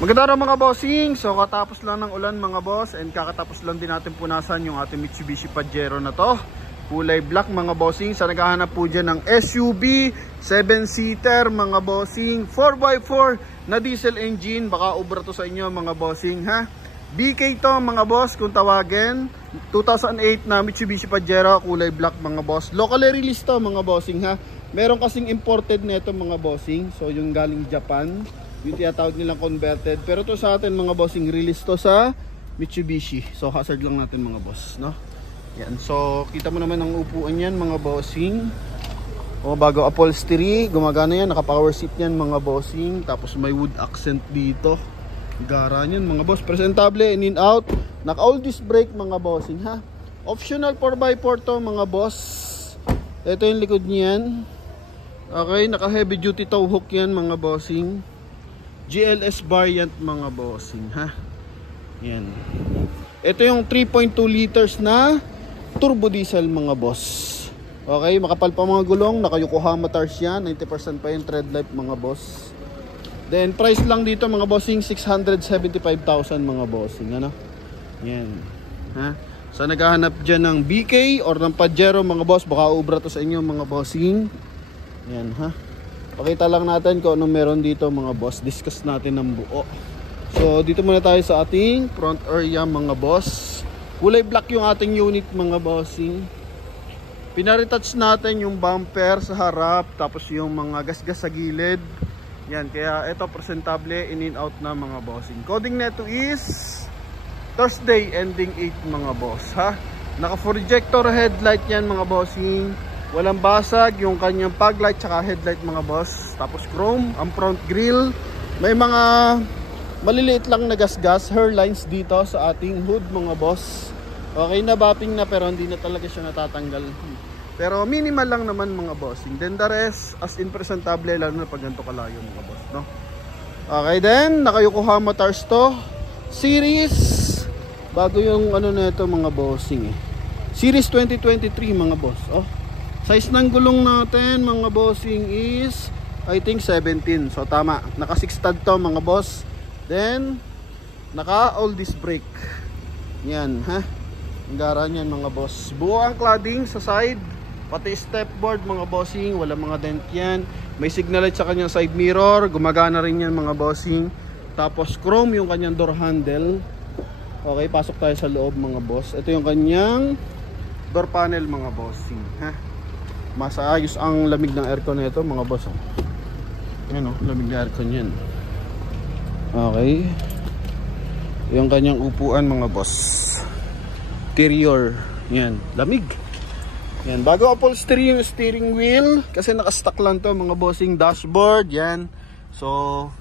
Magandang araw mga bossing. So katapos lang ng ulan mga boss, and kakatapos lang din natin punasan yung ating Mitsubishi Pajero na to. Kulay black mga bossing. Sa naghahanap po dyan ng SUV 7-seater mga bossing, 4x4 na diesel engine, baka ubra to sa inyo mga bossing ha. BK to mga boss kung tawagin. 2008 na Mitsubishi Pajero, kulay black mga boss. Locally released to mga bossing ha. Meron kasing imported nito mga bossing. So yung galing Japan, yung tinatawag nilang converted. Pero to sa atin mga bossing, release to sa Mitsubishi. So hazard lang natin mga boss, no? Yan. So kita mo naman ang upuan yan mga bossing. O bago upholstery, gumagana yan, naka power seat yan mga bossing. Tapos may wood accent dito. Gara yan mga boss. Presentable in and out. Naka all disc brake mga bossing ha. Optional 4x4 to mga boss. Ito yung likod niyan. Okay, naka heavy duty tow hook yan mga bossing. GLS variant mga bossing ha. Yan. Ito yung 3.2 liters na turbo diesel mga boss. Okay, makapal pa mga gulong, naka Yokohama tires yan, 90% pa yung tread life mga boss. Then price lang dito mga bossing 675,000 mga bossing, ano? Yan. Ha? Sa naghahanap diyan ng BK or ng Pajero mga boss, baka ubra to sa inyo mga bossing. Yan ha. Pakita lang natin kung anong meron dito mga boss. Discuss natin ng buo. So dito muna tayo sa ating front area mga boss. Kulay black yung ating unit mga bossing. Pinaretouch natin yung bumper sa harap, tapos yung mga gasgas sa gilid. Yan, kaya ito presentable in and out na mga bossing. Coding neto is Thursday ending 8 mga boss ha. Naka projector headlight yan mga bossing. Walang basag yung kanyang fog light tsaka headlight mga boss. Tapos chrome ang front grille. May mga maliliit lang na gasgas hairlines dito sa ating hood mga boss. Okay na, bapping na pero hindi na talaga siya natatanggal. Pero minimal lang naman mga bossing. Then the rest as in presentable, lalo na pag ganito kalayo mga boss, no? Okay, then naka Yokohama tires to. Series bago yung ano na ito mga bossing Series 2023 mga boss. Oh. Size ng gulong natin mga bossing is I think 17. So tama. Naka 6 stud to mga boss. Then naka all disc brake. Yan ha. Ang gara niyan mga boss. Buo ang cladding sa side. Pati stepboard mga bossing. Wala mga dent yan. May signal light sa kanyang side mirror. Gumagana rin yan mga bossing. Tapos chrome yung kanyang door handle. Okay, pasok tayo sa loob mga boss. Ito yung kanyang door panel mga bossing ha. Masaayos ang lamig ng aircon na ito mga boss. Ayan o, lamig na aircon yan. Okay. Yung kanyang upuan mga boss. Interior. Yan, lamig. Yan, bago upholstery yung steering wheel. Kasi nakastock lang to mga bossing. Dashboard, yan. So,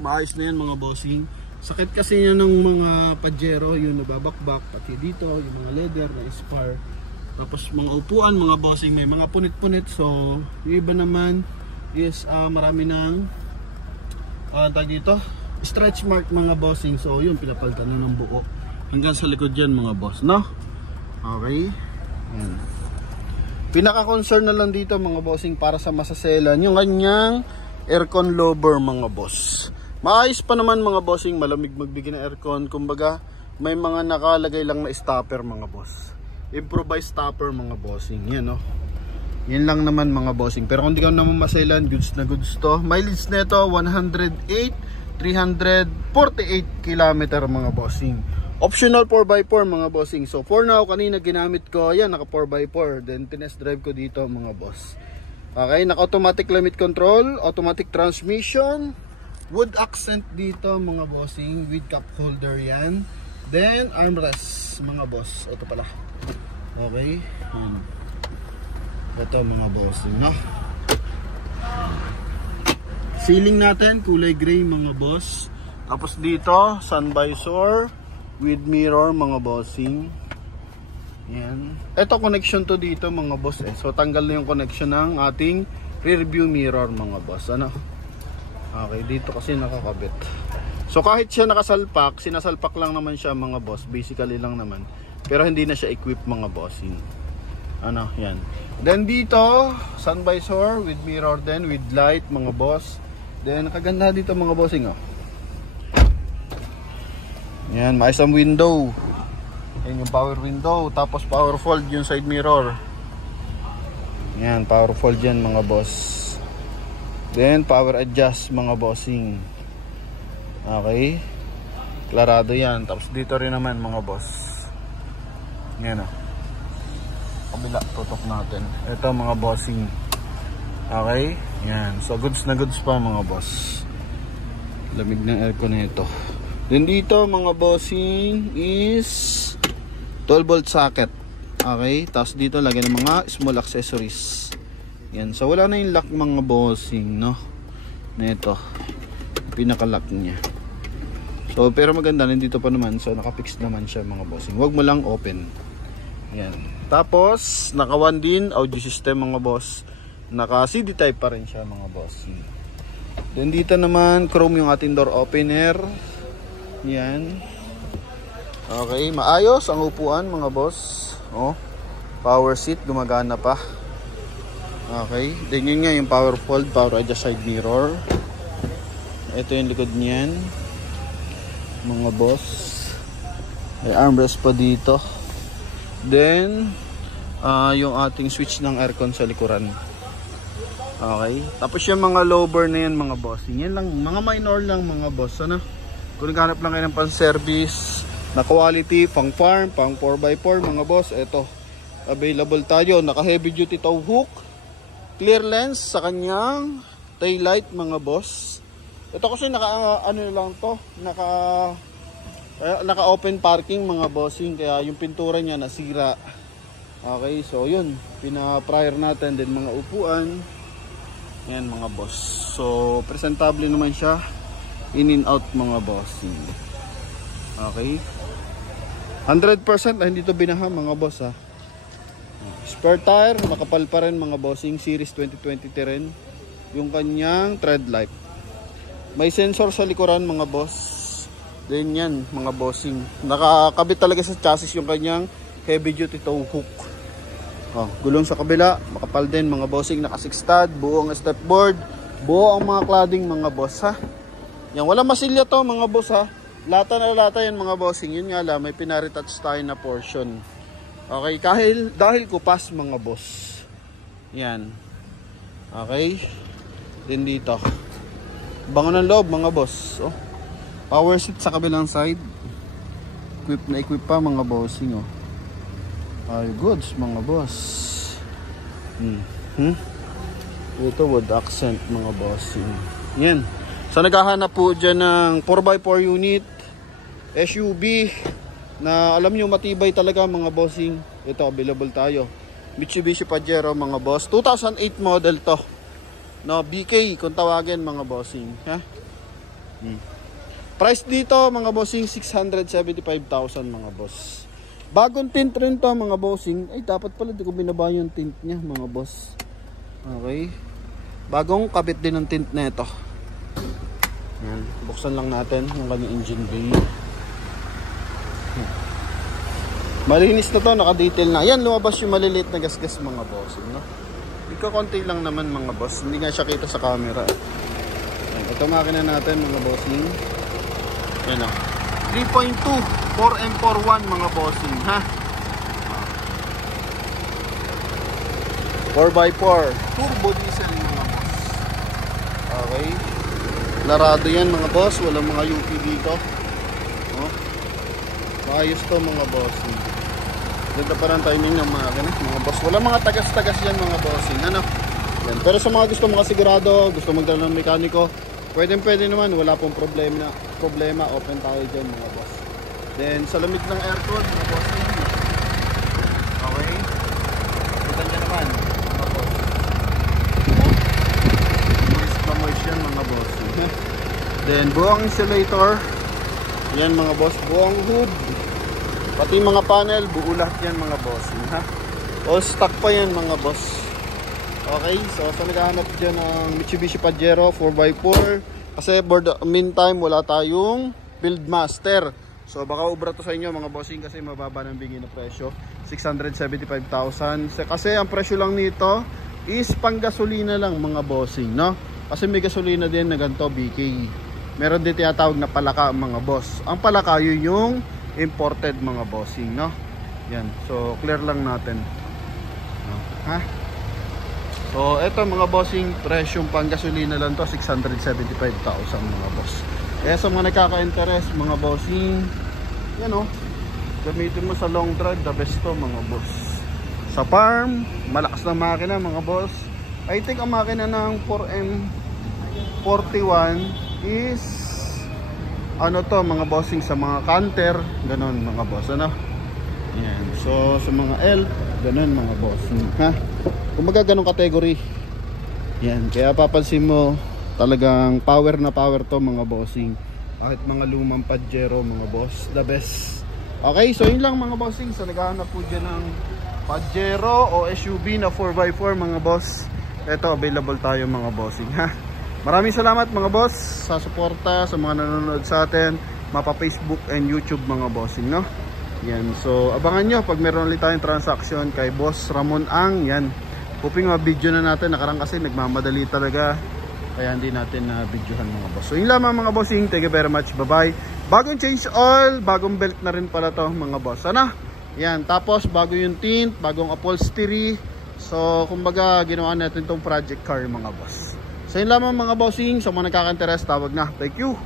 maayos na yan mga bossing. Sakit kasi yan ng mga Pajero. Yung nababakbak, pati dito, yung mga leather na spar. Tapos mga upuan mga bossing, may mga punit-punit. So yung iba naman is marami ng tag dito stretch mark mga bossing. So yun, pinapalitan na ng buo hanggang sa likod yan mga boss, no? Okay. Yan. Pinaka-concern na lang dito mga bossing para sa masaselan yung kanyang aircon lower mga boss. Maayos pa naman mga bossing, malamig magbigay ng aircon. Kumbaga may mga nakalagay lang na stopper mga boss. Improvised stopper mga bossing. Yan no. Yan lang naman mga bossing. Pero kung di ka naman maselan, goods na goods to. Mileage nito 108,348 km mga bossing. Optional 4x4 mga bossing. So for now, kanina ginamit ko, yan naka 4x4. Then tinest drive ko dito mga boss. Okay, naka automatic climate control, automatic transmission, wood accent dito mga bossing, with cup holder yan. Then armrest mga boss. Ito pala. Okay. Ito mga bossing, no? Ceiling natin kulay gray mga boss. Tapos dito sun visor with mirror mga bossing. Yan. Ito connection to dito mga boss eh. So tanggal na yung connection ng ating rear view mirror mga boss. Ano? Okay, dito kasi nakakabit. So kahit siya nakasalpak, sinasalpak lang naman siya mga boss. Basically lang naman. Pero hindi na siya equipped mga bossing. Ano, yan. Then dito, sun visor with mirror then with light mga boss. Then kaganda dito mga bossing oh. Yan, maayos ang window. Yan yung power window. Tapos power fold yung side mirror. Yan, power fold yan mga boss. Then power adjust mga bossing. Okay. Klarado yan. Tapos dito rin naman mga boss. Yan o. Kabila, tutok natin. Ito mga bossing. Okay. Yan. So goods na goods pa mga boss. Lamig ng aircon na ito. Then dito mga bossing is 12 volt socket. Okay. Tapos dito lagyan ng mga small accessories. Yan. So wala na yung lock mga bossing, no? Na ito. Pinaka-lock niya. So pero maganda nandito pa naman. So naka-fix naman siya mga bossing. Huwag mo lang open. Yan. Tapos naka 1 din audio system mga boss. Naka CD type pa rin siya mga bossing. Then dito naman chrome yung ating door opener. Yan. Okay, maayos ang upuan mga boss. Oh. Power seat gumagana pa. Okay, then yun nga yung power fold, power adjust side mirror. Ito yung likod niyan. Mga boss. May armrest pa dito. Then yung ating switch ng aircon sa likuran. Okay. Tapos yung mga lower na yan mga boss. Yan lang, mga minor lang mga boss. Ano? Kung naghanap lang kayo ng pan-service na quality, pang farm, pang 4x4 mga boss. Ito. Available tayo. Naka heavy duty tow hook. Clear lens sa kanyang tail light mga boss. Ito kasi naka ano lang to. Naka open parking mga bossing. Kaya yung pintura niya nasira. Okay. So yun. Pina-prior natin din mga upuan. Yan mga boss. So presentable naman siya. In and out mga bossing. Okay. 100% na hindi to binaha mga boss ha. Spare tire, makapal pa rin mga bossing. Series 2023 rin. Yung kanyang tread light. May sensor sa likuran mga boss. Then yan mga bossing. Nakakabit talaga sa chassis yung kanyang heavy duty tow hook. Oh, gulong sa kabila, makapal din mga bossing, naka 6 stud, buong stepboard, buo ang mga cladding mga boss ha. Yan, wala masilya to mga boss ha. Lata na lata yan mga bossing. Yun nga lang, may pinaretouch tayo na portion. Okay, dahil kupas mga boss. Yan. Okay. Then dito. Bango ng loob mga boss. Oh. Power seat sa kabilang side. Equip pa mga bossing oh. Ay goods mga boss. Ito wood accent mga bossing. Yan. So naghahanap po dyan ng 4x4 unit SUV na alam nyo matibay talaga mga bossing. Ito available tayo. Mitsubishi Pajero mga boss. 2008 model to. No, BK kung tawagin mga bossing. Ha? Price dito mga bossing 675,000 mga boss. Bagong tint rin to mga bossing. Ay dapat pala di ko binaba yung tint niya mga boss. Okay. Bagong kabit din ng tint na ito. Yan. Buksan lang natin yung kanyang engine bay. Malinis na to, naka-detail na. Yan, lumabas yung maliliit na gasgas mga bossing. No? Ikaw-konti lang naman mga boss. Hindi nga siya kita sa camera. Yan. Ito makina natin mga bossing. Yan o. 3.2 4M41 mga bossing ha. 4x4 turbo diesel mga boss. Okay. Larado yan mga boss. Walang mga UP dito. Oh. Maayos to mga bossing. Ganda pa rin timing ng mga ganit mga boss. Walang mga tagas-tagas yan mga bossing. Ano? Yan. Pero sa mga gusto mga sigurado, gusto magdala ng mekaniko, pwede naman. Wala pong problema. Open tayo dyan mga boss. Then sa lamig ng aircon mga bossing. Okay. Kita nyo naman mga boss. Moist na moist yan mga bossing. Then buong insulator. Yan mga boss. Buong hood. Pati mga panel. Buo lahat yan mga bossing ha. All stock pa yan mga boss. Okay. So sa naghahanap dyan ng Mitsubishi Pajero 4x4. Kasi for the meantime wala tayong Buildmaster. So baka ubra to sa inyo mga bossing kasi mababa ng bingi na presyo. 675,000. Kasi ang presyo lang nito is pang gasolina lang mga bossing, no? Kasi may gasolina din na ganito BK. Meron din tinatawag na palaka mga boss. Ang palaka yun yung imported mga bossing, no? Yan. So clear lang natin. Ha? So eto mga bossing, presyong panggasolina lang to 675,000 mga boss. Kaya sa mga nagkaka-interest mga bossing, yan o, gamitin mo sa long drive, the best to mga boss. Sa farm, malakas na makina mga boss. I think ang makina ng 4M41 is ano to mga bossing, sa mga canter, ganun mga boss, ano? Yan. So sa mga L, ganun mga bossing, ha? Kumbaga ganung category. Yan, kaya papansin mo talagang power na power to mga bossing. Kahit mga lumang Pajero mga boss, the best. Okay, so yun lang mga bossing. So naghahanap po dyan ng Pajero o SUV na 4x4 mga boss. Ito available tayo mga bossing, ha. Maraming salamat mga boss sa suporta, sa mga nanonood sa atin, mapa Facebook and YouTube mga bossing, no. Yan, so abangan nyo pag meron ulit tayong transaction kay Boss Ramon Ang. Yan, hoping ma-video na natin. Nakarang kasi nagmamadali talaga, kaya hindi natin na videohan mga boss. So yun lamang mga bossing, thank you very much, bye bye. Bagong change oil, bagong belt na rin pala to mga boss, ano? Yan, tapos bago yung tint, bagong upholstery. So kumbaga ginawa natin tong project car mga boss. So yun lamang mga bossing, sa mga nagkaka-interest tawag na. Thank you.